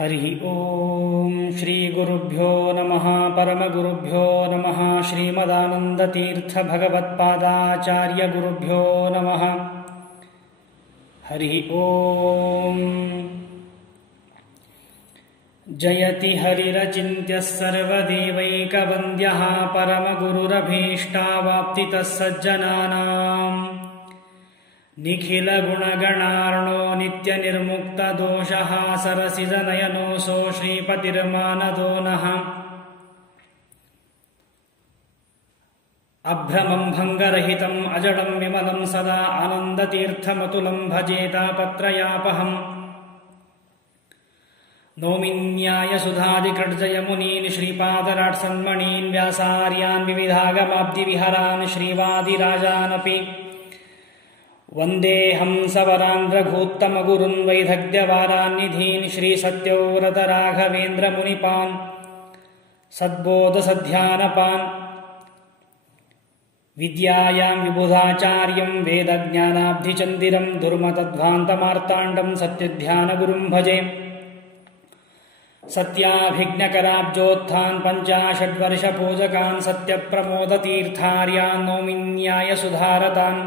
हरि ओम श्री गुरुभ्यो नमः परमगुरुभ्यो नमः श्रीमदानंदतीर्थ भगवत्पादाचार्य गुरुभ्यो नमः। हरि ओम जयति हरिरचिन्त्यः सर्वदेवैकवन्द्यः परमगुरुरभीष्टावाप्तितः सज्जनानाम् निखिलगुणगणार्णो नित्यनिर्मुक्तदोषः सरसिजनयनोऽसौ श्रीपतिर्मानदो नः। अभ्रमं भङ्गरहितम् अजडं विमलं सदा आनन्दतीर्थमतुलं भजे तापत्रयापहम्। नौमि न्यायसुधादिकृट्जयमुनीन् श्रीपादराट्सन्मणीन् व्यासार्यान् विविधागमाब्धिविहरान् श्रीवादिराजानपि वन्देऽहं सवरान् रघूत्तमगुरून् वैदग्ध्यवारान्निधीन् श्रीसत्यव्रतराघवेन्द्रमुनिपान् सद्बोधसध्यानपान्। विद्यायां विबुधाचार्यं वेदज्ञानाब्धिचन्दिरं दुर्मतध्वान्तमार्ताण्डं सत्यध्यानगुरुं भजे। सत्याभिज्ञकराब्जोत्थान् पञ्चाशद्वर्षपूजकान् सत्यप्रमोदतीर्थार्यान् नौमि न्यायसुधारतान्।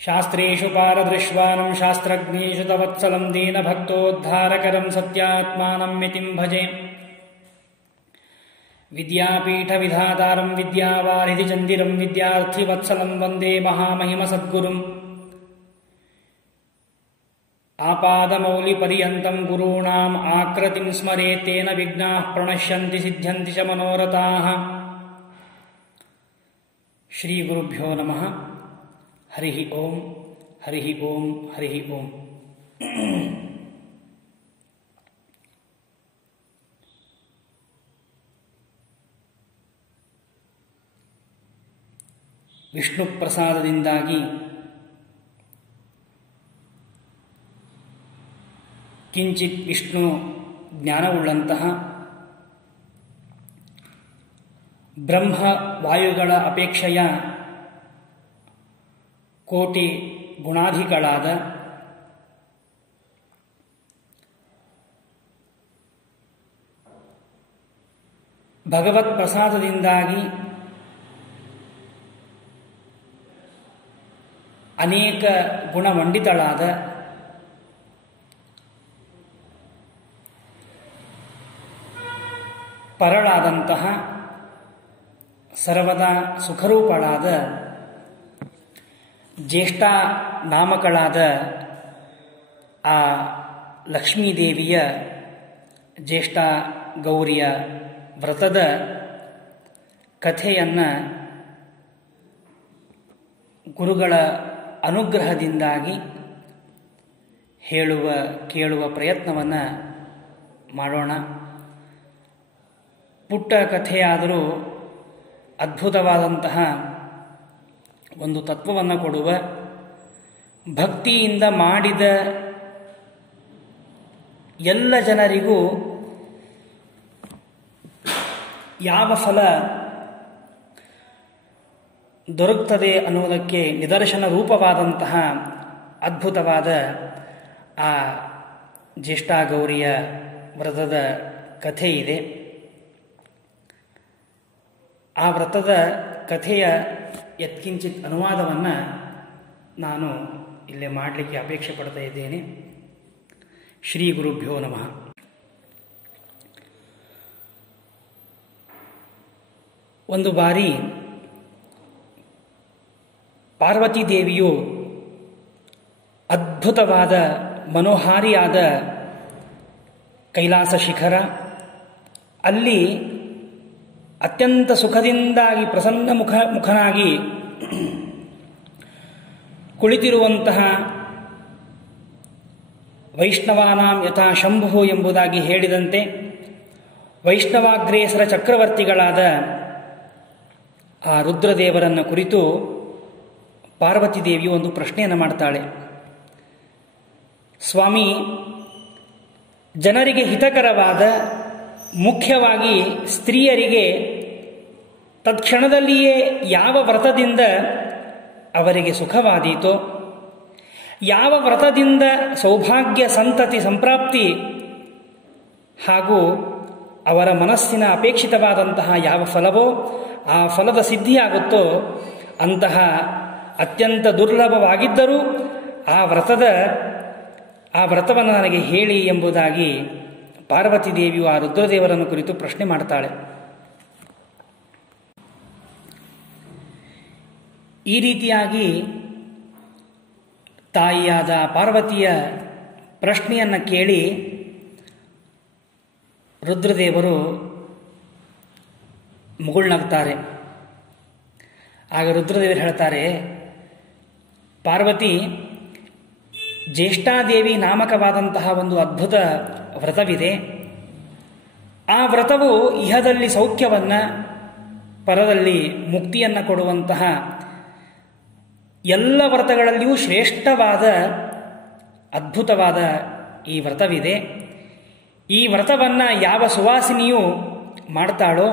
शास्त्रेषु पारदृश्वानं शास्त्रज्ञेषु तवत्सलं दीनभक्तोद्धारकरं सत्यात्मानं यतिं भजे। विद्यापीठविधातारं विद्यावारिधिचन्दिरं विद्यार्थिवत्सलं वन्दे महामहिमसद्गुरुम्। आपादमौलिपर्यन्तं गुरूणाम् आकृतिं स्मरेत् तेन विघ्नाः प्रणश्यन्ति सिद्ध्यन्ति च मनोरथाः। श्रीगुरुभ्यो नमः। हरिः ओम हरिः ओम हरिः ओम। ವಿಷ್ಣು ಪ್ರಸಾದದಿಂದಾಗಿ ಕಿಂಚಿತ್ ವಿಷ್ಣು ಜ್ಞಾನವುಳ್ಳಂತಹ ಬ್ರಹ್ಮ ವಾಯುಗಳ ಅಪೇಕ್ಷೆಯ ಕೋಟಿ ಗುಣಾಧಿಗಳಾದ ಭಗವತ್ ಪ್ರಸಾದದಿಂದಾಗಿ ಅನೇಕ ಗುಣಮಂಡಿತಳಾದ ಪರಳಾದಂತಹ ಸರ್ವದಾ ಸುಖರೂಪಳಾದ ಜ್ಯೇಷ್ಠ ನಾಮಕಳಾದ ಆ ಲಕ್ಷ್ಮೀದೇವಿಯ ಜ್ಯೇಷ್ಠ ಗೌರಿಯ ವ್ರತದ ಕಥೆಯನ್ನು ಗುರುಗಳ ಅನುಗ್ರಹದಿಂದಾಗಿ ಹೇಳುವ ಕೇಳುವ ಪ್ರಯತ್ನವನ್ನು ಮಾಡೋಣ. ಪುಟ್ಟ ಕಥೆಯಾದರೂ ಅದ್ಭುತವಾದಂತಹ ಒಂದು ತತ್ವವನ್ನು ಕೊಡುವ, ಭಕ್ತಿಯಿಂದ ಮಾಡಿದ ಎಲ್ಲ ಜನರಿಗೂ ಯಾವ ಫಲ ದೊರಕುತ್ತದೆ ಅನ್ನುವುದಕ್ಕೆ ನಿದರ್ಶನ ರೂಪವಾದಂತಹ ಅದ್ಭುತವಾದ ಆ ಜ್ಯೇಷ್ಠ ಗೌರಿಯ ವ್ರತದ ಕಥೆ ಇದೆ. ಆ ವ್ರತದ ಕಥೆಯ ಯತ್ಕಿಂಚಿತ್ ಅನುವಾದವನ್ನು ನಾನು ಇಲ್ಲೇ ಮಾಡಲಿಕ್ಕೆ ಅಪೇಕ್ಷೆ ಪಡ್ತಾ ಇದ್ದೇನೆ. ಶ್ರೀ ಗುರುಭ್ಯೋ ನಮಃ. ಒಂದು ಬಾರಿ ಪಾರ್ವತಿ ದೇವಿಯು ಅದ್ಭುತವಾದ ಮನೋಹಾರಿಯಾದ ಕೈಲಾಸ ಶಿಖರ, ಅಲ್ಲಿ ಅತ್ಯಂತ ಸುಖದಿಂದಾಗಿ ಪ್ರಸನ್ನ ಮುಖನಾಗಿ ಕುಳಿತಿರುವಂತಹ ವೈಷ್ಣವಾನಾಂ ಯಥಾ ಶಂಭು ಎಂಬುದಾಗಿ ಹೇಳಿದಂತೆ ವೈಷ್ಣವಾಗ್ರೇಸರ ಚಕ್ರವರ್ತಿಗಳಾದ ಆ ರುದ್ರದೇವರನ್ನು ಕುರಿತು ಪಾರ್ವತಿ ದೇವಿಯು ಒಂದು ಪ್ರಶ್ನೆಯನ್ನು ಮಾಡ್ತಾಳೆ. ಸ್ವಾಮಿ, ಜನರಿಗೆ ಹಿತಕರವಾದ, ಮುಖ್ಯವಾಗಿ ಸ್ತ್ರೀಯರಿಗೆ ತತ್ಕ್ಷಣದಲ್ಲಿಯೇ ಯಾವ ವ್ರತದಿಂದ ಅವರಿಗೆ ಸುಖವಾದೀತೋ, ಯಾವ ವ್ರತದಿಂದ ಸೌಭಾಗ್ಯ ಸಂತತಿ ಸಂಪ್ರಾಪ್ತಿ ಹಾಗೂ ಅವರ ಮನಸ್ಸಿನ ಅಪೇಕ್ಷಿತವಾದಂತಹ ಯಾವ ಫಲವೋ ಆ ಫಲದ ಸಿದ್ಧಿಯಾಗುತ್ತೋ ಅಂತಹ ಅತ್ಯಂತ ದುರ್ಲಭವಾಗಿದ್ದರೂ ಆ ವ್ರತವನ್ನು ನನಗೆ ಹೇಳಿ ಎಂಬುದಾಗಿ ಪಾರ್ವತಿ ದೇವಿಯು ಆ ರುದ್ರದೇವರನ್ನು ಕುರಿತು ಪ್ರಶ್ನೆ ಮಾಡ್ತಾಳೆ. ಈ ರೀತಿಯಾಗಿ ತಾಯಿಯಾದ ಪಾರ್ವತಿಯ ಪ್ರಶ್ನೆಯನ್ನು ಕೇಳಿ ರುದ್ರದೇವರು ಮುಗುಳ್ನಗ್ತಾರೆ. ಆಗ ರುದ್ರದೇವರು ಹೇಳ್ತಾರೆ, ಪಾರ್ವತಿ, ಜ್ಯೇಷ್ಠಾದೇವಿ ನಾಮಕವಾದಂತಹ ಒಂದು ಅದ್ಭುತ ವ್ರತವಿದೆ. ಆ ವ್ರತವು ಇಹದಲ್ಲಿ ಸೌಖ್ಯವನ್ನು, ಪರದಲ್ಲಿ ಮುಕ್ತಿಯನ್ನು ಕೊಡುವಂತಹ ಎಲ್ಲ ವ್ರತಗಳಲ್ಲಿಯೂ ಶ್ರೇಷ್ಠವಾದ ಅದ್ಭುತವಾದ ಈ ವ್ರತವಿದೆ. ಈ ವ್ರತವನ್ನು ಯಾವ ಸುವಾಸಿನಿಯು ಮಾಡ್ತಾಳೋ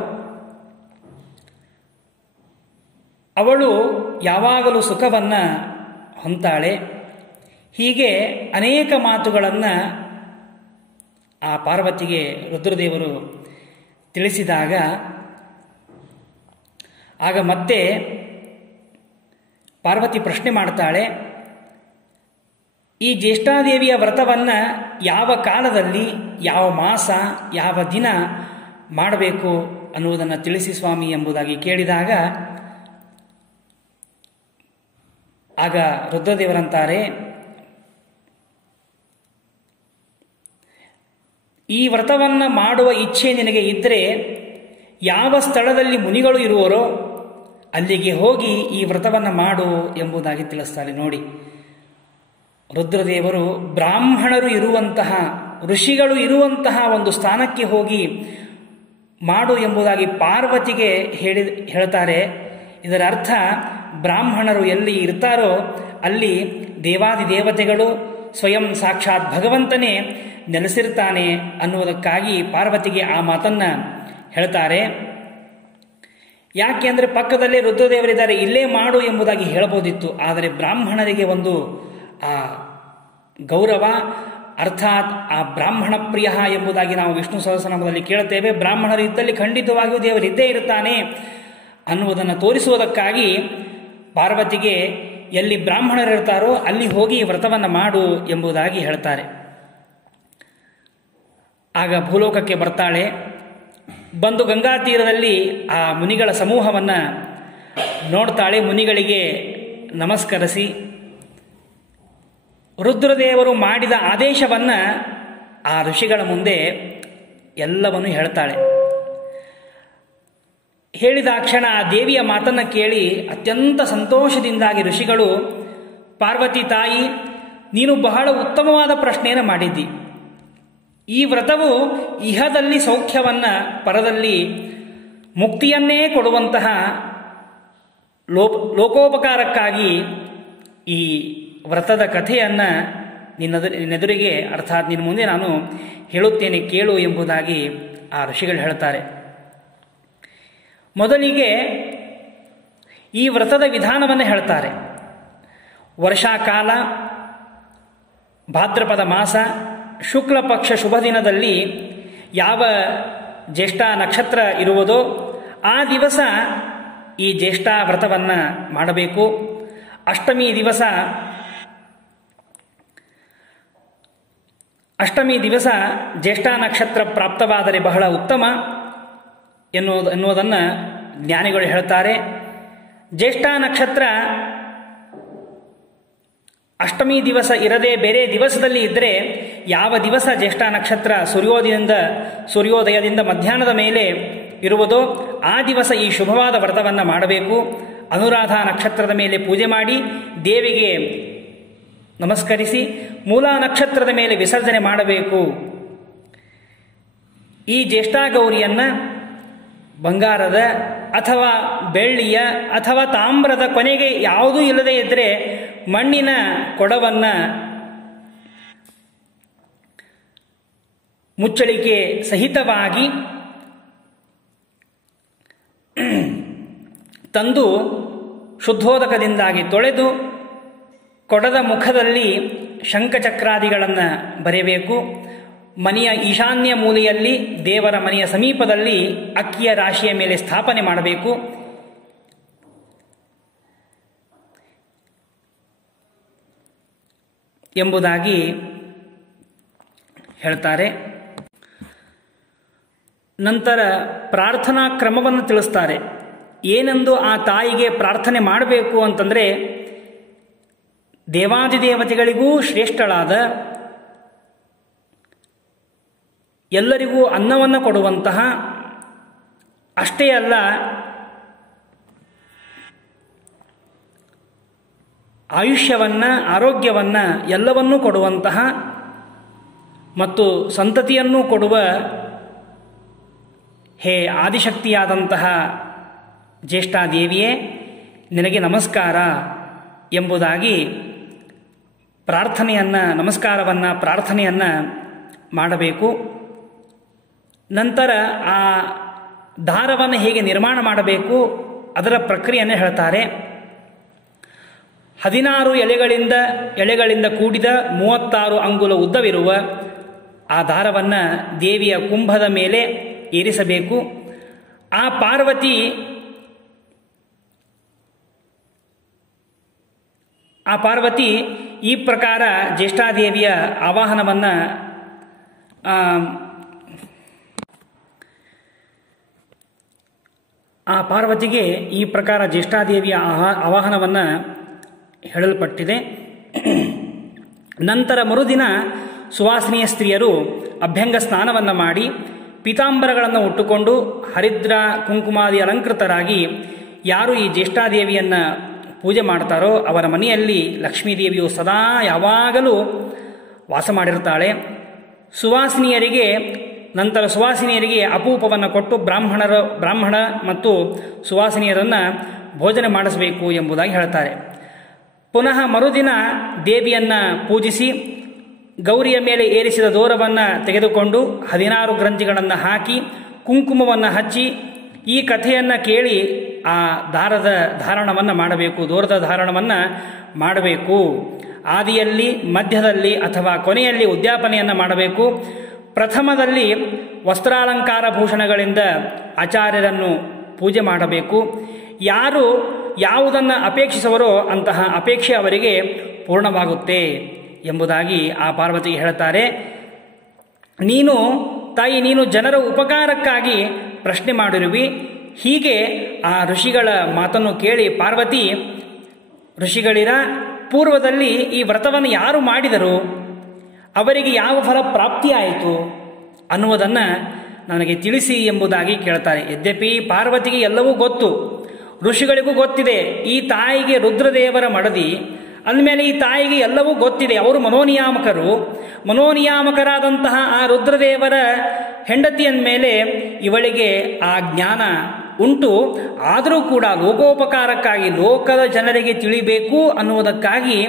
ಅವಳು ಯಾವಾಗಲೂ ಸುಖವನ್ನು ಹೊಂತಾಳೆ. ಹೀಗೆ ಅನೇಕ ಮಾತುಗಳನ್ನು ಆ ಪಾರ್ವತಿಗೆ ರುದ್ರದೇವರು ತಿಳಿಸಿದಾಗ ಆಗ ಮತ್ತೆ ಪಾರ್ವತಿ ಪ್ರಶ್ನೆ ಮಾಡ್ತಾಳೆ, ಈ ಜ್ಯೇಷ್ಠಾದೇವಿಯ ವ್ರತವನ್ನು ಯಾವ ಕಾಲದಲ್ಲಿ, ಯಾವ ಮಾಸ, ಯಾವ ದಿನ ಮಾಡಬೇಕು ಅನ್ನುವುದನ್ನು ತಿಳಿಸಿ ಸ್ವಾಮಿ ಎಂಬುದಾಗಿ ಕೇಳಿದಾಗ ಆಗ ರುದ್ರದೇವರಂತಾರೆ, ಈ ವ್ರತವನ್ನು ಮಾಡುವ ಇಚ್ಛೆ ನಿನಗೆ ಇದ್ದರೆ ಯಾವ ಸ್ಥಳದಲ್ಲಿ ಮುನಿಗಳು ಇರುವರೋ ಅಲ್ಲಿಗೆ ಹೋಗಿ ಈ ವ್ರತವನ್ನು ಮಾಡು ಎಂಬುದಾಗಿ ತಿಳಿಸ್ತಾರೆ. ನೋಡಿ, ರುದ್ರದೇವರು ಬ್ರಾಹ್ಮಣರು ಇರುವಂತಹ, ಋಷಿಗಳು ಇರುವಂತಹ ಒಂದು ಸ್ಥಾನಕ್ಕೆ ಹೋಗಿ ಮಾಡು ಎಂಬುದಾಗಿ ಪಾರ್ವತಿಗೆ ಹೇಳ್ತಾರೆ. ಇದರ ಅರ್ಥ, ಬ್ರಾಹ್ಮಣರು ಎಲ್ಲಿ ಇರ್ತಾರೋ ಅಲ್ಲಿ ದೇವಾದಿ ದೇವತೆಗಳು, ಸ್ವಯಂ ಸಾಕ್ಷಾತ್ ಭಗವಂತನೇ ನೆಲೆಸಿರ್ತಾನೆ ಅನ್ನುವುದಕ್ಕಾಗಿ ಪಾರ್ವತಿಗೆ ಆ ಮಾತನ್ನು ಹೇಳ್ತಾರೆ. ಯಾಕೆ ಅಂದರೆ ಪಕ್ಕದಲ್ಲೇ ರುದ್ರದೇವರಿದ್ದಾರೆ, ಇಲ್ಲೇ ಮಾಡು ಎಂಬುದಾಗಿ ಹೇಳಬಹುದಿತ್ತು. ಆದರೆ ಬ್ರಾಹ್ಮಣರಿಗೆ ಒಂದು ಆ ಗೌರವ, ಅರ್ಥಾತ್ ಆ ಬ್ರಾಹ್ಮಣ ಪ್ರಿಯ ಎಂಬುದಾಗಿ ನಾವು ವಿಷ್ಣು ಸಹಸ್ರನಾಮದಲ್ಲಿ ಕೇಳುತ್ತೇವೆ. ಬ್ರಾಹ್ಮಣರು ಇದ್ದಲ್ಲಿ ಖಂಡಿತವಾಗಿಯೂ ದೇವರಿದ್ದೇ ಇರುತ್ತಾನೆ ಅನ್ನುವುದನ್ನು ತೋರಿಸುವುದಕ್ಕಾಗಿ ಪಾರ್ವತಿಗೆ ಎಲ್ಲಿ ಬ್ರಾಹ್ಮಣರಿರ್ತಾರೋ ಅಲ್ಲಿ ಹೋಗಿ ವ್ರತವನ್ನು ಮಾಡು ಎಂಬುದಾಗಿ ಹೇಳ್ತಾರೆ. ಆಗ ಭೂಲೋಕಕ್ಕೆ ಬರ್ತಾಳೆ. ಬಂದು ಗಂಗಾ ತೀರದಲ್ಲಿ ಆ ಮುನಿಗಳ ಸಮೂಹವನ್ನು ನೋಡ್ತಾಳೆ. ಮುನಿಗಳಿಗೆ ನಮಸ್ಕರಿಸಿ ರುದ್ರದೇವರು ಮಾಡಿದ ಆದೇಶವನ್ನು ಆ ಋಷಿಗಳ ಮುಂದೆ ಎಲ್ಲವನ್ನು ಹೇಳ್ತಾಳೆ. ಹೇಳಿದಾಕ್ಷಣ ಆ ದೇವಿಯ ಮಾತನ್ನು ಕೇಳಿ ಅತ್ಯಂತ ಸಂತೋಷದಿಂದಾಗಿ ಋಷಿಗಳು, ಪಾರ್ವತಿ ತಾಯಿ, ನೀನು ಬಹಳ ಉತ್ತಮವಾದ ಪ್ರಶ್ನೆಯನ್ನು ಮಾಡಿದ್ದಿ. ಈ ವ್ರತವು ಇಹದಲ್ಲಿ ಸೌಖ್ಯವನ್ನು, ಪರದಲ್ಲಿ ಮುಕ್ತಿಯನ್ನೇ ಕೊಡುವಂತಹ ಲೋಕೋಪಕಾರಕ್ಕಾಗಿ ಈ ವ್ರತದ ಕಥೆಯನ್ನು ನಿನ್ನೆದುರಿಗೆ, ಅರ್ಥಾತ್ ನಿನ್ನ ಮುಂದೆ ನಾನು ಹೇಳುತ್ತೇನೆ, ಕೇಳು ಎಂಬುದಾಗಿ ಆ ಋಷಿಗಳು ಹೇಳ್ತಾರೆ. ಮೊದಲಿಗೆ ಈ ವ್ರತದ ವಿಧಾನವನ್ನು ಹೇಳ್ತಾರೆ. ವರ್ಷಾಕಾಲ, ಭಾದ್ರಪದ ಮಾಸ, ಶುಕ್ಲ ಪಕ್ಷ ಶುಭ ದಿನದಲ್ಲಿ ಯಾವ ಜ್ಯೇಷ್ಠ ನಕ್ಷತ್ರ ಇರುವುದೋ ಆ ದಿವಸ ಈ ಜ್ಯೇಷ್ಠ ವ್ರತವನ್ನು ಮಾಡಬೇಕು. ಅಷ್ಟಮಿ ದಿವಸ ಜ್ಯೇಷ್ಠ ನಕ್ಷತ್ರ ಪ್ರಾಪ್ತವಾದರೆ ಬಹಳ ಉತ್ತಮ ಎನ್ನುವುದನ್ನು ಜ್ಞಾನಿಗಳು ಹೇಳ್ತಾರೆ. ಜ್ಯೇಷ್ಠ ನಕ್ಷತ್ರ ಅಷ್ಟಮಿ ದಿವಸ ಇರದೆ ಬೇರೆ ದಿವಸದಲ್ಲಿ ಇದ್ದರೆ, ಯಾವ ದಿವಸ ಜ್ಯೇಷ್ಠ ನಕ್ಷತ್ರ ಸೂರ್ಯೋದಯದಿಂದ ಮಧ್ಯಾಹ್ನದ ಮೇಲೆ ಇರುವುದೋ ಆ ದಿವಸ ಈ ಶುಭವಾದ ವ್ರತವನ್ನು ಮಾಡಬೇಕು. ಅನುರಾಧ ನಕ್ಷತ್ರದ ಮೇಲೆ ಪೂಜೆ ಮಾಡಿ ದೇವಿಗೆ ನಮಸ್ಕರಿಸಿ ಮೂಲಾ ನಕ್ಷತ್ರದ ಮೇಲೆ ವಿಸರ್ಜನೆ ಮಾಡಬೇಕು. ಈ ಜ್ಯೇಷ್ಠ ಗೌರಿಯನ್ನು ಬಂಗಾರದ ಅಥವಾ ಬೆಳ್ಳಿಯ ಅಥವಾ ತಾಮ್ರದ, ಕೊನೆಗೆ ಯಾವುದೂ ಇಲ್ಲದೇ ಇದ್ದರೆ ಮಣ್ಣಿನ ಕೊಡವನ್ನು ಮುಚ್ಚಳಿಕೆ ಸಹಿತವಾಗಿ ತಂದು ಶುದ್ಧೋದಕದಿಂದಾಗಿ ತೊಳೆದು ಕೊಡದ ಮುಖದಲ್ಲಿ ಶಂಖಚಕ್ರಾದಿಗಳನ್ನು ಬರೆಯಬೇಕು. ಮನೆಯ ಈಶಾನ್ಯ ಮೂಲೆಯಲ್ಲಿ ದೇವರ ಮನೆಯ ಸಮೀಪದಲ್ಲಿ ಅಕ್ಕಿಯ ರಾಶಿಯ ಮೇಲೆ ಸ್ಥಾಪನೆ ಮಾಡಬೇಕು. ಎಂಬುದಾಗಿ ಹೇಳ್ತಾರೆ. ನಂತರ ಪ್ರಾರ್ಥನಾ ಕ್ರಮವನ್ನು ತಿಳಿಸ್ತಾರೆ. ಏನೆಂದು ಆ ತಾಯಿಗೆ ಪ್ರಾರ್ಥನೆ ಮಾಡಬೇಕು ಅಂತಂದರೆ, ದೇವಾದಿದೇವತೆಗಳಿಗೂ ಶ್ರೇಷ್ಠಳಾದ, ಎಲ್ಲರಿಗೂ ಅನ್ನವನ್ನು ಕೊಡುವಂತಹ, ಅಷ್ಟೇ ಅಲ್ಲ ಆಯುಷ್ಯವನ್ನು, ಆರೋಗ್ಯವನ್ನು ಎಲ್ಲವನ್ನೂ ಕೊಡುವಂತಹ ಮತ್ತು ಸಂತತಿಯನ್ನೂ ಕೊಡುವ ಹೇ ಆದಿಶಕ್ತಿಯಾದಂತಹ ಜ್ಯೇಷ್ಠಾದೇವಿಯೇ ನಿನಗೆ ನಮಸ್ಕಾರ ಎಂಬುದಾಗಿ ಪ್ರಾರ್ಥನೆಯನ್ನು ಮಾಡಬೇಕು. ನಂತರ ಆ ದಾರವನ್ನು ಹೇಗೆ ನಿರ್ಮಾಣ ಮಾಡಬೇಕು ಅದರ ಪ್ರಕ್ರಿಯೆಯನ್ನು ಹೇಳ್ತಾರೆ. 16 ಎಳೆಗಳಿಂದ ಕೂಡಿದ 36 ಅಂಗುಲ ಉದ್ದವಿರುವ ಆ ದಾರವನ್ನು ದೇವಿಯ ಕುಂಭದ ಮೇಲೆ ಏರಿಸಬೇಕು. ಆ ಪಾರ್ವತಿ ಈ ಪ್ರಕಾರ ಜ್ಯೇಷ್ಠಾದೇವಿಯ ಆವಾಹನವನ್ನು ಪಾರ್ವತಿಗೆ ಈ ಪ್ರಕಾರ ಜ್ಯೇಷ್ಠಾದೇವಿಯ ಆವಾಹನವನ್ನು ಹೇಳಲ್ಪಟ್ಟಿದೆ. ನಂತರ ಮರುದಿನ ಸುವಾಸಿನಿಯ ಸ್ತ್ರೀಯರು ಅಭ್ಯಂಗ ಸ್ನಾನವನ್ನು ಮಾಡಿ ಪೀತಾಂಬರಗಳನ್ನು ಉಟ್ಟುಕೊಂಡು ಹರಿದ್ರ ಕುಂಕುಮಾದಿ ಅಲಂಕೃತರಾಗಿ ಯಾರು ಈ ಜ್ಯೇಷ್ಠಾದೇವಿಯನ್ನು ಪೂಜೆ ಮಾಡ್ತಾರೋ ಅವರ ಮನೆಯಲ್ಲಿ ಲಕ್ಷ್ಮೀದೇವಿಯು ಸದಾ ಯಾವಾಗಲೂ ವಾಸ ಮಾಡಿರ್ತಾಳೆ. ಸುವಾಸಿನಿಯರಿಗೆ ಅಪೂಪವನ್ನು ಕೊಟ್ಟು ಬ್ರಾಹ್ಮಣ ಮತ್ತು ಸುವಾಸಿನಿಯರನ್ನು ಭೋಜನ ಮಾಡಿಸಬೇಕು ಎಂಬುದಾಗಿ ಹೇಳ್ತಾರೆ. ಪುನಃ ಮರುದಿನ ದೇವಿಯನ್ನು ಪೂಜಿಸಿ ಗೌರಿಯ ಮೇಲೆ ಏರಿಸಿದ ದೂರವನ್ನು ತೆಗೆದುಕೊಂಡು 16 ಗ್ರಂಥಿಗಳನ್ನು ಹಾಕಿ ಕುಂಕುಮವನ್ನು ಹಚ್ಚಿ ಈ ಕಥೆಯನ್ನು ಕೇಳಿ ಆ ದೂರದ ಧಾರಣವನ್ನು ಮಾಡಬೇಕು. ಆದಿಯಲ್ಲಿ, ಮಧ್ಯದಲ್ಲಿ ಅಥವಾ ಕೊನೆಯಲ್ಲಿ ಉದ್ಯಾಪನೆಯನ್ನು ಮಾಡಬೇಕು. ಪ್ರಥಮದಲ್ಲಿ ವಸ್ತ್ರಾಲಂಕಾರ ಭೂಷಣಗಳಿಂದ ಆಚಾರ್ಯರನ್ನು ಪೂಜೆ ಮಾಡಬೇಕು. ಯಾರು ಯಾವುದನ್ನು ಅಪೇಕ್ಷಿಸುವರೋ ಅಂತಹ ಅಪೇಕ್ಷೆ ಅವರಿಗೆ ಪೂರ್ಣವಾಗುತ್ತೆ ಎಂಬುದಾಗಿ ಆ ಪಾರ್ವತಿಗೆ ಹೇಳ್ತಾರೆ. ನೀನು ಜನರ ಉಪಕಾರಕ್ಕಾಗಿ ಪ್ರಶ್ನೆ ಮಾಡಿರುವಿ. ಹೀಗೆ ಆ ಋಷಿಗಳ ಮಾತನ್ನು ಕೇಳಿ ಪಾರ್ವತಿ, ಋಷಿಗಳಿರ ಪೂರ್ವದಲ್ಲಿ ಈ ವ್ರತವನ್ನು ಯಾರು ಮಾಡಿದರು, ಅವರಿಗೆ ಯಾವ ಫಲ ಪ್ರಾಪ್ತಿಯಾಯಿತು ಅನ್ನುವುದನ್ನು ನನಗೆ ತಿಳಿಸಿ ಎಂಬುದಾಗಿ ಕೇಳ್ತಾರೆ. ಯದ್ಯಪಿ ಪಾರ್ವತಿಗೆ ಎಲ್ಲವೂ ಗೊತ್ತು, ಋಷಿಗಳಿಗೂ ಗೊತ್ತಿದೆ. ಈ ತಾಯಿಗೆ ರುದ್ರದೇವರ ಮಡದಿ ಅಂದಮೇಲೆ ಈ ತಾಯಿಗೆ ಎಲ್ಲವೂ ಗೊತ್ತಿದೆ. ಅವರು ಮನೋನಿಯಾಮಕರಾದಂತಹ ಆ ರುದ್ರದೇವರ ಹೆಂಡತಿ ಅಂದಮೇಲೆ ಇವಳಿಗೆ ಆ ಜ್ಞಾನ ಉಂಟು. ಆದರೂ ಕೂಡ ಲೋಕೋಪಕಾರಕ್ಕಾಗಿ, ಲೋಕದ ಜನರಿಗೆ ತಿಳಿಬೇಕು ಅನ್ನುವುದಕ್ಕಾಗಿ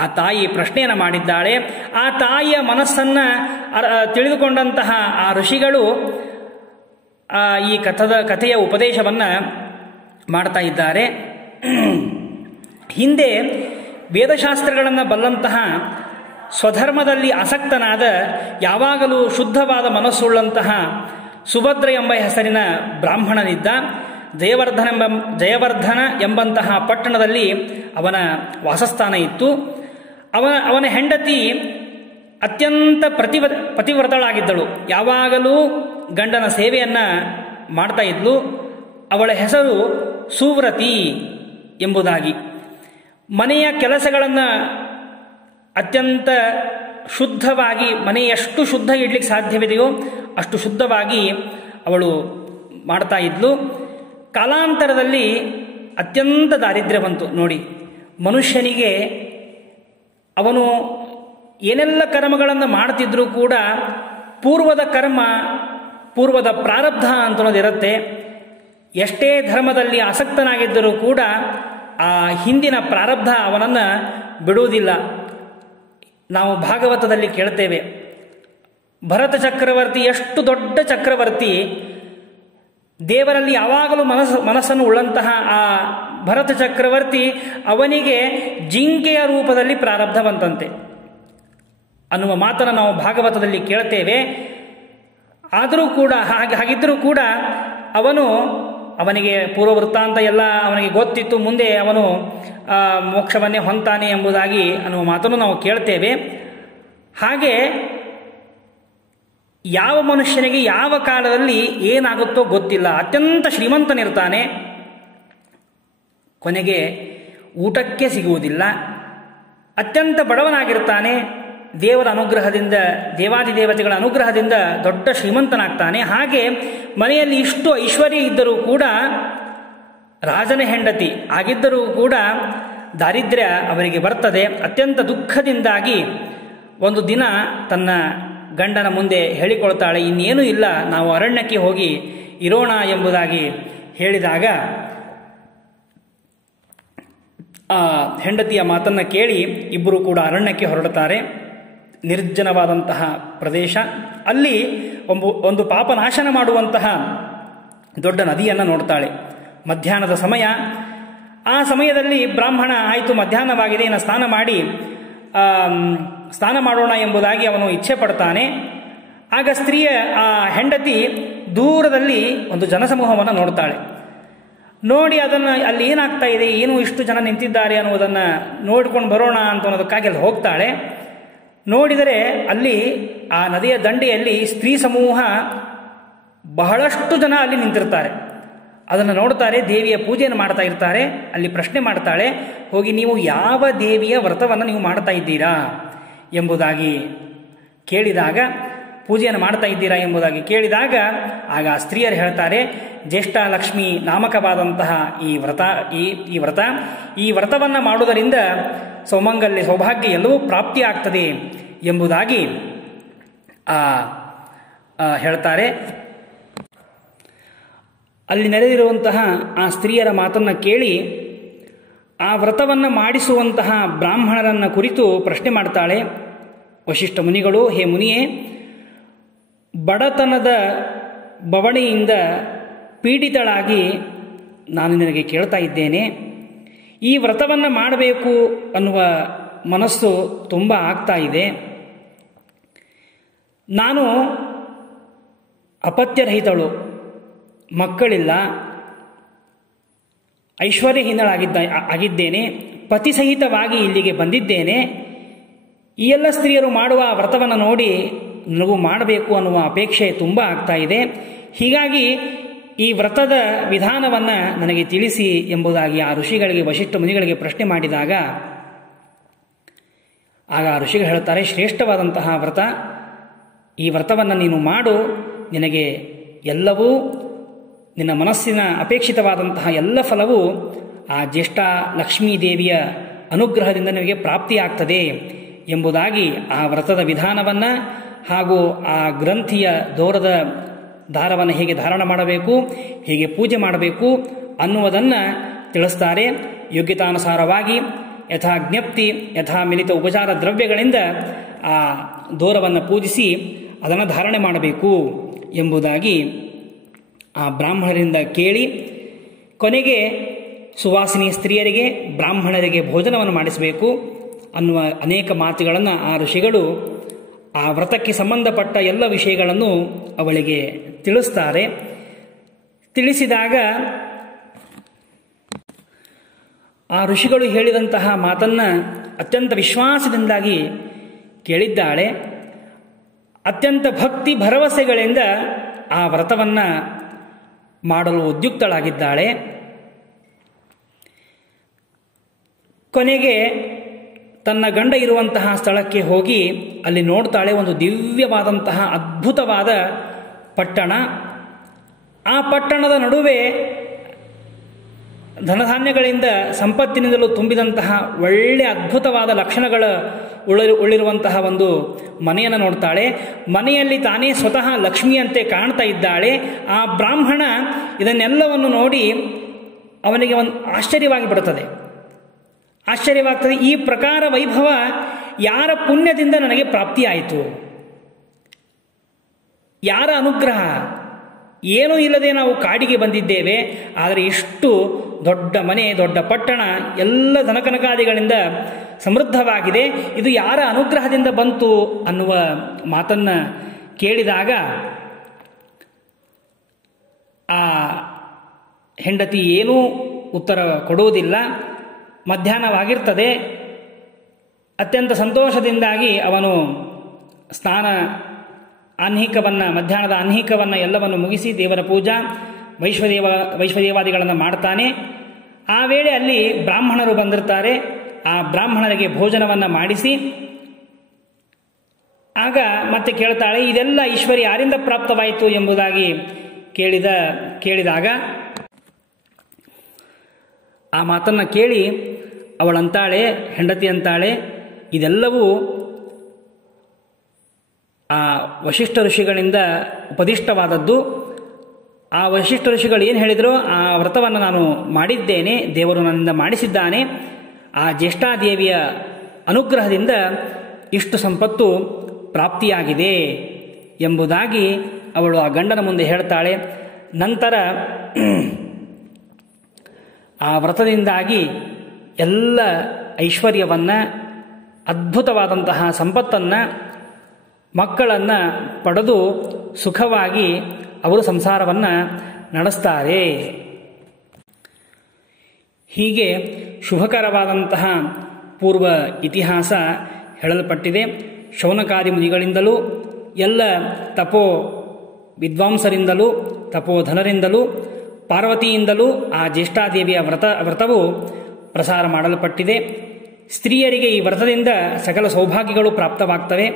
ಆ ತಾಯಿ ಪ್ರಶ್ನೆಯನ್ನು ಮಾಡಿದ್ದಾಳೆ. ಆ ತಾಯಿಯ ಮನಸ್ಸನ್ನು ತಿಳಿದುಕೊಂಡಂತಹ ಆ ಋಷಿಗಳು ಈ ಕಥೆಯ ಉಪದೇಶವನ್ನು ಮಾಡ್ತಾ ಇದ್ದಾರೆ. ಹಿಂದೆ ವೇದಶಾಸ್ತ್ರಗಳನ್ನು ಬಲ್ಲಂತಹ, ಸ್ವಧರ್ಮದಲ್ಲಿ ಆಸಕ್ತನಾದ, ಯಾವಾಗಲೂ ಶುದ್ಧವಾದ ಮನಸ್ಸುಳ್ಳಂತಹ ಸುಭದ್ರ ಎಂಬ ಹೆಸರಿನ ಬ್ರಾಹ್ಮಣನಿದ್ದ. ಜಯವರ್ಧನ ಎಂಬಂತಹ ಪಟ್ಟಣದಲ್ಲಿ ಅವನ ವಾಸಸ್ಥಾನ ಇತ್ತು. ಅವನ ಹೆಂಡತಿ ಅತ್ಯಂತ ಪತಿವ್ರತಳಾಗಿದ್ದಳು. ಯಾವಾಗಲೂ ಗಂಡನ ಸೇವೆಯನ್ನು ಮಾಡ್ತಾ ಇದ್ಲು. ಅವಳ ಹೆಸರು ಸುವ್ರತಿ ಎಂಬುದಾಗಿ. ಮನೆಯ ಕೆಲಸಗಳನ್ನು ಅತ್ಯಂತ ಶುದ್ಧವಾಗಿ, ಮನೆ ಎಷ್ಟು ಶುದ್ಧ ಇಡ್ಲಿಕ್ಕೆ ಸಾಧ್ಯವಿದೆಯೋ ಅಷ್ಟು ಶುದ್ಧವಾಗಿ ಅವಳು ಮಾಡ್ತಾ ಇದ್ಲು. ಕಾಲಾಂತರದಲ್ಲಿ ಅತ್ಯಂತ ದಾರಿದ್ರ್ಯ ಬಂತು. ನೋಡಿ, ಮನುಷ್ಯನಿಗೆ ಅವನು ಏನೆಲ್ಲ ಕರ್ಮಗಳನ್ನು ಮಾಡ್ತಿದ್ರೂ ಕೂಡ ಪೂರ್ವದ ಪ್ರಾರಬ್ಧ ಅಂತನ್ನೋದಿರುತ್ತೆ. ಎಷ್ಟೇ ಧರ್ಮದಲ್ಲಿ ಆಸಕ್ತನಾಗಿದ್ದರೂ ಕೂಡ ಆ ಹಿಂದಿನ ಪ್ರಾರಬ್ಧ ಅವನನ್ನು ಬಿಡುವುದಿಲ್ಲ. ನಾವು ಭಾಗವತದಲ್ಲಿ ಕೇಳ್ತೇವೆ, ಭರತ ಚಕ್ರವರ್ತಿ ಎಷ್ಟು ದೊಡ್ಡ ಚಕ್ರವರ್ತಿ, ದೇವರಲ್ಲಿ ಯಾವಾಗಲೂ ಮನಸ್ಸನ್ನು ಉಳ್ಳಂತಹ ಆ ಭರತ ಚಕ್ರವರ್ತಿ ಅವನಿಗೆ ಜಿಂಕೆಯ ರೂಪದಲ್ಲಿ ಪ್ರಾರಬ್ಧ ಬಂತಂತೆ ಅನ್ನುವ ಮಾತನ್ನು ನಾವು ಭಾಗವತದಲ್ಲಿ ಕೇಳ್ತೇವೆ. ಆದರೂ ಕೂಡ ಹಾಗಿದ್ದರೂ ಕೂಡ ಅವನಿಗೆ ಪೂರ್ವವೃತ್ತಾಂತ ಎಲ್ಲ ಅವನಿಗೆ ಗೊತ್ತಿತ್ತು, ಮುಂದೆ ಅವನು ಮೋಕ್ಷವನ್ನೇ ಹೊಂತಾನೆ ಎಂಬುದಾಗಿ ಅನ್ನುವ ಮಾತನ್ನು ನಾವು ಕೇಳ್ತೇವೆ. ಹಾಗೆ ಯಾವ ಮನುಷ್ಯನಿಗೆ ಯಾವ ಕಾಲದಲ್ಲಿ ಏನಾಗುತ್ತೋ ಗೊತ್ತಿಲ್ಲ. ಅತ್ಯಂತ ಶ್ರೀಮಂತನಿರ್ತಾನೆ, ಕೊನೆಗೆ ಊಟಕ್ಕೆ ಸಿಗುವುದಿಲ್ಲ. ಅತ್ಯಂತ ಬಡವನಾಗಿರ್ತಾನೆ, ದೇವರ ಅನುಗ್ರಹದಿಂದ, ದೇವಾದಿದೇವತೆಗಳ ಅನುಗ್ರಹದಿಂದ ದೊಡ್ಡ ಶ್ರೀಮಂತನಾಗ್ತಾನೆ. ಹಾಗೆ ಮನೆಯಲ್ಲಿ ಇಷ್ಟು ಐಶ್ವರ್ಯ ಇದ್ದರೂ ಕೂಡ, ರಾಜನ ಹೆಂಡತಿ ಆಗಿದ್ದರೂ ಕೂಡ ದಾರಿದ್ರ್ಯ ಅವರಿಗೆ ಬರ್ತದೆ. ಅತ್ಯಂತ ದುಃಖದಿಂದಾಗಿ ಒಂದು ದಿನ ತನ್ನ ಗಂಡನ ಮುಂದೆ ಹೇಳಿಕೊಳ್ತಾಳೆ, ಇನ್ನೇನೂ ಇಲ್ಲ, ನಾವು ಅರಣ್ಯಕ್ಕೆ ಹೋಗಿ ಇರೋಣ ಎಂಬುದಾಗಿ ಹೇಳಿದಾಗ ಆ ಹೆಂಡತಿಯ ಮಾತನ್ನು ಕೇಳಿ ಇಬ್ಬರು ಕೂಡ ಅರಣ್ಯಕ್ಕೆ ಹೊರಡುತ್ತಾರೆ. ನಿರ್ಜನವಾದಂತಹ ಪ್ರದೇಶ, ಅಲ್ಲಿ ಒಂದು ಪಾಪನಾಶನ ಮಾಡುವಂತಹ ದೊಡ್ಡ ನದಿಯನ್ನು ನೋಡ್ತಾಳೆ. ಮಧ್ಯಾಹ್ನದ ಸಮಯ. ಆ ಸಮಯದಲ್ಲಿ ಬ್ರಾಹ್ಮಣ ಆಯಿತು ಮಧ್ಯಾಹ್ನವಾಗಿದೆ, ಇನ್ನು ಸ್ನಾನ ಮಾಡೋಣ ಎಂಬುದಾಗಿ ಅವನು ಇಚ್ಛೆ ಪಡ್ತಾನೆ. ಆಗ ಸ್ತ್ರೀಯ ಆ ಹೆಂಡತಿ ದೂರದಲ್ಲಿ ಒಂದು ಜನಸಮೂಹವನ್ನು ನೋಡ್ತಾಳೆ. ನೋಡಿ ಅದನ್ನು ಅಲ್ಲಿ ಏನಾಗ್ತಾ ಇದೆ, ಏನು ಇಷ್ಟು ಜನ ನಿಂತಿದ್ದಾರೆ ಅನ್ನೋದನ್ನು ನೋಡ್ಕೊಂಡು ಬರೋಣ ಅಂತ ಅನ್ನೋದಕ್ಕಾಗಿ ಅಲ್ಲಿ ಹೋಗ್ತಾಳೆ. ನೋಡಿದರೆ ಅಲ್ಲಿ ಆ ನದಿಯ ದಂಡೆಯಲ್ಲಿ ಸ್ತ್ರೀ ಸಮೂಹ ಬಹಳಷ್ಟು ಜನ ಅಲ್ಲಿ ನಿಂತಿರ್ತಾರೆ. ಅದನ್ನು ನೋಡ್ತಾರೆ, ದೇವಿಯ ಪೂಜೆಯನ್ನು ಮಾಡ್ತಾ ಇರ್ತಾರೆ. ಅಲ್ಲಿ ಪ್ರಶ್ನೆ ಮಾಡ್ತಾಳೆ, ಹೋಗಿ ನೀವು ಯಾವ ದೇವಿಯ ವ್ರತವನ್ನು ನೀವು ಮಾಡ್ತಾ ಇದ್ದೀರಾ ಎಂಬುದಾಗಿ ಕೇಳಿದಾಗ, ಪೂಜೆಯನ್ನು ಮಾಡ್ತಾ ಇದ್ದೀರಾ ಎಂಬುದಾಗಿ ಕೇಳಿದಾಗ ಆಗ ಸ್ತ್ರೀಯರು ಹೇಳ್ತಾರೆ, ಜ್ಯೇಷ್ಠ ಲಕ್ಷ್ಮಿ ನಾಮಕವಾದಂತಹ ಈ ವ್ರತವನ್ನು ಮಾಡುವುದರಿಂದ ಸೌಮಂಗಲ್ಯ ಸೌಭಾಗ್ಯ ಎಲ್ಲವೂ ಪ್ರಾಪ್ತಿಯಾಗ್ತದೆ ಎಂಬುದಾಗಿ ಹೇಳ್ತಾರೆ. ಅಲ್ಲಿ ನೆರೆದಿರುವಂತಹ ಆ ಸ್ತ್ರೀಯರ ಮಾತನ್ನು ಕೇಳಿ ಆ ವ್ರತವನ್ನು ಮಾಡಿಸುವಂತಹ ಬ್ರಾಹ್ಮಣರನ್ನು ಕುರಿತು ಪ್ರಶ್ನೆ ಮಾಡ್ತಾಳೆ ವಶಿಷ್ಠ ಮುನಿಗಳು. ಹೇ ಮುನಿಯೇ, ಬಡತನದ ಬವಣೆಯಿಂದ ಪೀಡಿತಳಾಗಿ ನಾನು ನಿನಗೆ ಕೇಳ್ತಾ ಇದ್ದೇನೆ. ಈ ವ್ರತವನ್ನು ಮಾಡಬೇಕು ಅನ್ನುವ ಮನಸ್ಸು ತುಂಬ ಆಗ್ತಾ ಇದೆ. ನಾನು ಅಪತ್ಯರಹಿತಳು, ಮಕ್ಕಳಿಲ್ಲ, ಐಶ್ವರ್ಯಹೀನಳಾಗಿದ್ದೇನೆ, ಪತಿಸಹಿತವಾಗಿ ಇಲ್ಲಿಗೆ ಬಂದಿದ್ದೇನೆ. ಈ ಎಲ್ಲ ಸ್ತ್ರೀಯರು ಮಾಡುವ ವ್ರತವನ್ನು ನೋಡಿ ನನಗೂ ಮಾಡಬೇಕು ಅನ್ನುವ ಅಪೇಕ್ಷೆ ತುಂಬ ಆಗ್ತಾ ಇದೆ. ಹೀಗಾಗಿ ಈ ವ್ರತದ ವಿಧಾನವನ್ನು ನನಗೆ ತಿಳಿಸಿ ಎಂಬುದಾಗಿ ಆ ಋಷಿಗಳಿಗೆ, ವಶಿಷ್ಠ ಮುನಿಗಳಿಗೆ ಪ್ರಶ್ನೆ ಮಾಡಿದಾಗ ಆಗ ಆ ಋಷಿಗಳು ಹೇಳ್ತಾರೆ, ಶ್ರೇಷ್ಠವಾದಂತಹ ವ್ರತ, ಈ ವ್ರತವನ್ನು ನೀನು ಮಾಡು, ನಿನಗೆ ಎಲ್ಲವೂ ನಿನ್ನ ಮನಸ್ಸಿನ ಅಪೇಕ್ಷಿತವಾದಂತಹ ಎಲ್ಲ ಫಲವು ಆ ಜ್ಯೇಷ್ಠ ಲಕ್ಷ್ಮೀ ದೇವಿಯ ಅನುಗ್ರಹದಿಂದ ನಿನಗೆ ಪ್ರಾಪ್ತಿಯಾಗ್ತದೆ ಎಂಬುದಾಗಿ ಆ ವ್ರತದ ವಿಧಾನವನ್ನು ಹಾಗೂ ಆ ಗ್ರಂಥಿಯ ದೂರದ ದಾರವನ್ನು ಹೇಗೆ ಧಾರಣ ಮಾಡಬೇಕು, ಹೇಗೆ ಪೂಜೆ ಮಾಡಬೇಕು ಅನ್ನುವುದನ್ನು ತಿಳಿಸ್ತಾರೆ. ಯೋಗ್ಯತಾನುಸಾರವಾಗಿ ಯಥಾ ಜ್ಞಪ್ತಿ, ಯಥಾ ಮಿಲಿತ ಉಪಚಾರ ದ್ರವ್ಯಗಳಿಂದ ಆ ದೂರವನ್ನು ಪೂಜಿಸಿ ಅದನ್ನು ಧಾರಣೆ ಮಾಡಬೇಕು ಎಂಬುದಾಗಿ ಆ ಬ್ರಾಹ್ಮಣರಿಂದ ಕೇಳಿ, ಕೊನೆಗೆ ಸುವಾಸಿನಿ ಸ್ತ್ರೀಯರಿಗೆ, ಬ್ರಾಹ್ಮಣರಿಗೆ ಭೋಜನವನ್ನು ಮಾಡಿಸಬೇಕು ಅನ್ನುವ ಅನೇಕ ಮಾತುಗಳನ್ನು ಆ ಋಷಿಗಳು ಆ ವ್ರತಕ್ಕೆ ಸಂಬಂಧಪಟ್ಟ ಎಲ್ಲ ವಿಷಯಗಳನ್ನು ಅವಳಿಗೆ ತಿಳಿಸ್ತಾರೆ. ತಿಳಿಸಿದಾಗ ಆ ಋಷಿಗಳು ಹೇಳಿದಂತಹ ಮಾತನ್ನು ಅತ್ಯಂತ ವಿಶ್ವಾಸದಿಂದಾಗಿ ಕೇಳಿದ್ದಾಳೆ. ಅತ್ಯಂತ ಭಕ್ತಿ ಭರವಸೆಗಳಿಂದ ಆ ವ್ರತವನ್ನು ಮಾಡಲು ಉದ್ಯುಕ್ತಳಾಗಿದ್ದಾಳೆ. ಕೊನೆಗೆ ತನ್ನ ಗಂಡ ಇರುವಂತಹ ಸ್ಥಳಕ್ಕೆ ಹೋಗಿ ಅಲ್ಲಿ ನೋಡ್ತಾಳೆ, ಒಂದು ದಿವ್ಯವಾದಂತಹ ಅದ್ಭುತವಾದ ಪಟ್ಟಣ. ಆ ಪಟ್ಟಣದ ನಡುವೆ ಧನಧಾನ್ಯಗಳಿಂದ ಸಂಪತ್ತಿನಿಂದಲೂ ತುಂಬಿದಂತಹ ಒಳ್ಳೆಯ ಅದ್ಭುತವಾದ ಲಕ್ಷಣಗಳ ಉಳ್ಳಿರುವಂತಹ ಒಂದು ಮನೆಯನ್ನು ನೋಡ್ತಾಳೆ. ಮನೆಯಲ್ಲಿ ತಾನೇ ಸ್ವತಃ ಲಕ್ಷ್ಮಿಯಂತೆ ಕಾಣ್ತಾ ಇದ್ದಾಳೆ. ಆ ಬ್ರಾಹ್ಮಣ ಇದನ್ನೆಲ್ಲವನ್ನು ನೋಡಿ ಅವನಿಗೆ ಒಂದು ಆಶ್ಚರ್ಯವಾಗಿ ಬಿಡುತ್ತದೆ. ಆಶ್ಚರ್ಯವಾಗ್ತದೆ, ಈ ಪ್ರಕಾರ ವೈಭವ ಯಾರ ಪುಣ್ಯದಿಂದ ನನಗೆ ಪ್ರಾಪ್ತಿಯಾಯಿತು, ಯಾರ ಅನುಗ್ರಹ, ಏನೂ ಇಲ್ಲದೆ ನಾವು ಕಾಡಿಗೆ ಬಂದಿದ್ದೇವೆ. ಆದರೆ ಇಷ್ಟು ದೊಡ್ಡ ಮನೆ, ದೊಡ್ಡ ಪಟ್ಟಣ, ಎಲ್ಲ ಧನಕನಕಾದಿಗಳಿಂದ ಸಮೃದ್ಧವಾಗಿದೆ. ಇದು ಯಾರ ಅನುಗ್ರಹದಿಂದ ಬಂತು ಅನ್ನುವ ಮಾತನ್ನು ಕೇಳಿದಾಗ ಆ ಹೆಂಡತಿ ಏನೂ ಉತ್ತರ ಕೊಡುವುದಿಲ್ಲ. ಮಧ್ಯಾಹ್ನವಾಗಿರ್ತದೆ. ಅತ್ಯಂತ ಸಂತೋಷದಿಂದಾಗಿ ಅವನು ಸ್ನಾನ ಆಹ್ನಿಕವನ್ನು, ಮಧ್ಯಾಹ್ನದ ಆಹ್ನಿಕವನ್ನು ಎಲ್ಲವನ್ನು ಮುಗಿಸಿ ದೇವರ ಪೂಜಾ ವೈಶ್ವದೇವಾದಿಗಳನ್ನು ಮಾಡ್ತಾನೆ. ಆ ವೇಳೆ ಅಲ್ಲಿ ಬ್ರಾಹ್ಮಣರು ಬಂದಿರ್ತಾರೆ. ಆ ಬ್ರಾಹ್ಮಣರಿಗೆ ಭೋಜನವನ್ನು ಮಾಡಿಸಿ ಆಗ ಮತ್ತೆ ಕೇಳ್ತಾಳೆ, ಇದೆಲ್ಲ ಐಶ್ವರ್ಯ ಯಾರಿಂದ ಪ್ರಾಪ್ತವಾಯಿತು ಎಂಬುದಾಗಿ ಕೇಳಿದಾಗ ಆ ಮಾತನ್ನು ಕೇಳಿ ಅವಳಂತಾಳೆ, ಹೆಂಡತಿ ಅಂತಾಳೆ, ಇದೆಲ್ಲವೂ ಆ ವಶಿಷ್ಠ ಋಷಿಗಳಿಂದ ಉಪದಿಷ್ಟವಾದದ್ದು. ಆ ವಶಿಷ್ಠ ಋಷಿಗಳು ಏನು ಹೇಳಿದ್ರು, ಆ ವ್ರತವನ್ನು ನಾನು ಮಾಡಿದ್ದೇನೆ, ದೇವರು ನನ್ನಿಂದ ಮಾಡಿಸಿದ್ದಾನೆ. ಆ ಜ್ಯೇಷ್ಠಾದೇವಿಯ ಅನುಗ್ರಹದಿಂದ ಇಷ್ಟು ಸಂಪತ್ತು ಪ್ರಾಪ್ತಿಯಾಗಿದೆ ಎಂಬುದಾಗಿ ಅವಳು ಆ ಗಂಡನ ಮುಂದೆ ಹೇಳ್ತಾಳೆ. ನಂತರ ಆ ವ್ರತದಿಂದಾಗಿ ಎಲ್ಲ ಐಶ್ವರ್ಯವನ್ನು, ಅದ್ಭುತವಾದಂತಹ ಸಂಪತ್ತನ್ನು, ಮಕ್ಕಳನ್ನು ಪಡೆದು ಸುಖವಾಗಿ ಅವರು ಸಂಸಾರವನ್ನು ನಡೆಸ್ತಾರೆ. ಹೀಗೆ ಶುಭಕರವಾದಂತಹ ಪೂರ್ವ ಇತಿಹಾಸ ಹೇಳಲ್ಪಟ್ಟಿದೆ. ಶೌನಕಾದಿ ಮುನಿಗಳಿಂದಲೂ, ಎಲ್ಲ ತಪೋ ವಿದ್ವಾಂಸರಿಂದಲೂ, ತಪೋಧನರಿಂದಲೂ, ಪಾರ್ವತಿಯಿಂದಲೂ ಆ ಜ್ಯೇಷ್ಠಾದೇವಿಯ ವ್ರತವು ಪ್ರಸಾರ ಮಾಡಲ್ಪಟ್ಟಿದೆ. ಸ್ತ್ರೀಯರಿಗೆ ಈ ವ್ರತದಿಂದ ಸಕಲ ಸೌಭಾಗ್ಯಗಳು ಪ್ರಾಪ್ತವಾಗ್ತವೆ.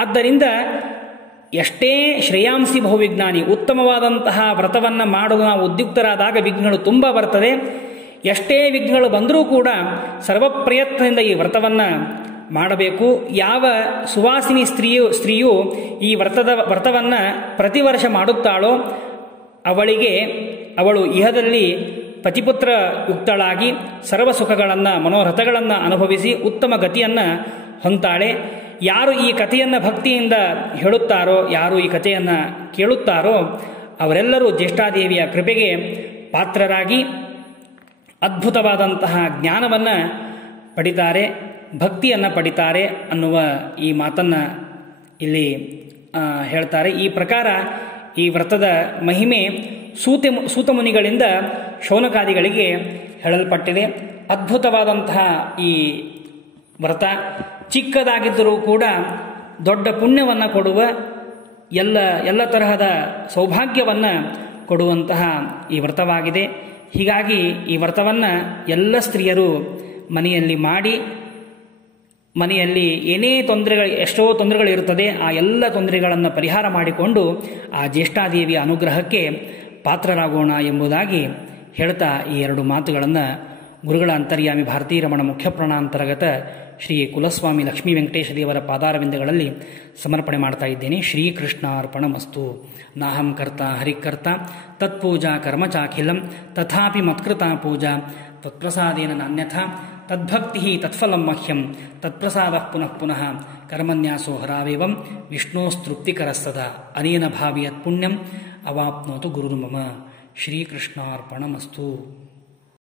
ಆದ್ದರಿಂದ ಎಷ್ಟೇ ಶ್ರೇಯಾಂಸಿ ಬಹುವಿಜ್ಞಾನಿ, ಉತ್ತಮವಾದಂತಹ ವ್ರತವನ್ನು ಮಾಡಲು ನಾವು ಉದ್ಯುಕ್ತರಾದಾಗ ವಿಘ್ನಗಳು ತುಂಬ ಬರ್ತದೆ. ಎಷ್ಟೇ ವಿಘ್ನಗಳು ಬಂದರೂ ಕೂಡ ಸರ್ವಪ್ರಯತ್ನದಿಂದ ಈ ವ್ರತವನ್ನು ಮಾಡಬೇಕು. ಯಾವ ಸುವಾಸಿನಿ ಸ್ತ್ರೀಯು ಈ ವ್ರತವನ್ನು ಪ್ರತಿ ವರ್ಷ ಮಾಡುತ್ತಾಳೋ ಅವಳು ಇಹದಲ್ಲಿ ಪತಿಪುತ್ರ ಯುಕ್ತಳಾಗಿ ಸರ್ವ ಸುಖಗಳನ್ನು, ಮನೋರಥಗಳನ್ನು ಅನುಭವಿಸಿ ಉತ್ತಮ ಗತಿಯನ್ನು ಹೊಂತಾಳೆ. ಯಾರು ಈ ಕಥೆಯನ್ನು ಭಕ್ತಿಯಿಂದ ಹೇಳುತ್ತಾರೋ, ಯಾರು ಈ ಕಥೆಯನ್ನು ಕೇಳುತ್ತಾರೋ ಅವರೆಲ್ಲರೂ ಜ್ಯೇಷ್ಠಾದೇವಿಯ ಕೃಪೆಗೆ ಪಾತ್ರರಾಗಿ ಅದ್ಭುತವಾದಂತಹ ಜ್ಞಾನವನ್ನು ಪಡಿತಾರೆ, ಭಕ್ತಿಯನ್ನು ಪಡಿತಾರೆ ಅನ್ನುವ ಈ ಮಾತನ್ನು ಇಲ್ಲಿ ಹೇಳ್ತಾರೆ. ಈ ಪ್ರಕಾರ ಈ ವ್ರತದ ಮಹಿಮೆ ಸೂತಮುನಿಗಳಿಂದ ಶೌನಕಾದಿಗಳಿಗೆ ಹೇಳಲ್ಪಟ್ಟಿದೆ. ಅದ್ಭುತವಾದಂತಹ ಈ ವ್ರತ ಚಿಕ್ಕದಾಗಿದ್ದರೂ ಕೂಡ ದೊಡ್ಡ ಪುಣ್ಯವನ್ನು ಕೊಡುವ, ಎಲ್ಲ ತರಹದ ಸೌಭಾಗ್ಯವನ್ನು ಕೊಡುವಂತಹ ಈ ವ್ರತವಾಗಿದೆ. ಹೀಗಾಗಿ ಈ ವ್ರತವನ್ನು ಎಲ್ಲ ಸ್ತ್ರೀಯರು ಮನೆಯಲ್ಲಿ ಮಾಡಿ, ಮನೆಯಲ್ಲಿ ಏನೇ ಎಷ್ಟೋ ತೊಂದರೆಗಳಿರುತ್ತದೆ, ಆ ಎಲ್ಲ ತೊಂದರೆಗಳನ್ನು ಪರಿಹಾರ ಮಾಡಿಕೊಂಡು ಆ ಜ್ಯೇಷ್ಠಾದೇವಿಯ ಅನುಗ್ರಹಕ್ಕೆ ಪಾತ್ರರಾಗೋಣ ಎಂಬುದಾಗಿ ಹೇಳ್ತಾ ಈ ಎರಡು ಮಾತುಗಳನ್ನು ಗುರುಗಳ ಅಂತರ್ಯಾಮಿ ಭಾರತೀ ರಮಣ ಮುಖ್ಯ ಪ್ರಾಣಾಂತರ್ಗತ ಶ್ರೀ ಕುಲಸ್ವಾಮಿ ಲಕ್ಷ್ಮೀ ವೆಂಕಟೇಶ ದೇವರ ಪಾದಾರವಿಂದಗಳಲ್ಲಿ ಸಮರ್ಪಣೆ ಮಾಡ್ತಾ ಇದ್ದೇನೆ. ಶ್ರೀಕೃಷ್ಣಾರ್ಪಣಮಸ್ತು. ನಾಹಂ ಕರ್ತ ಹರಿಕರ್ತ ತತ್ಪೂಜಾ ಕರ್ಮ ಚಾಖಿಲಂ ತಥಾಪಿ ಮತ್ಕೃತಾ ಪೂಜಾ ತತ್ಪ್ರಸಾದೇನ ನಾನ್ಯಥಾ ತದ್ಭಕ್ತಿ ತತ್ಫಲಂ ಮಹ್ಯಂ ತತ್ಪ್ರಸಾದ ಪುನಃ ಪುನಃ ಕರ್ಮನ್ಯಾಸೋ ಹರಾವೇವಂ ವಿಷ್ಣೋಸ್ತೃಪ್ತಿಕರಸ್ತದ ಅನೇನ ಭಾವಿಯತ್ ಪುಣ್ಯಂ ಅವಾಪ್ನೋತು ಗುರುರ್ಮಮ. ಶ್ರೀಕೃಷ್ಣಾರ್ಪಣಮಸ್ತು.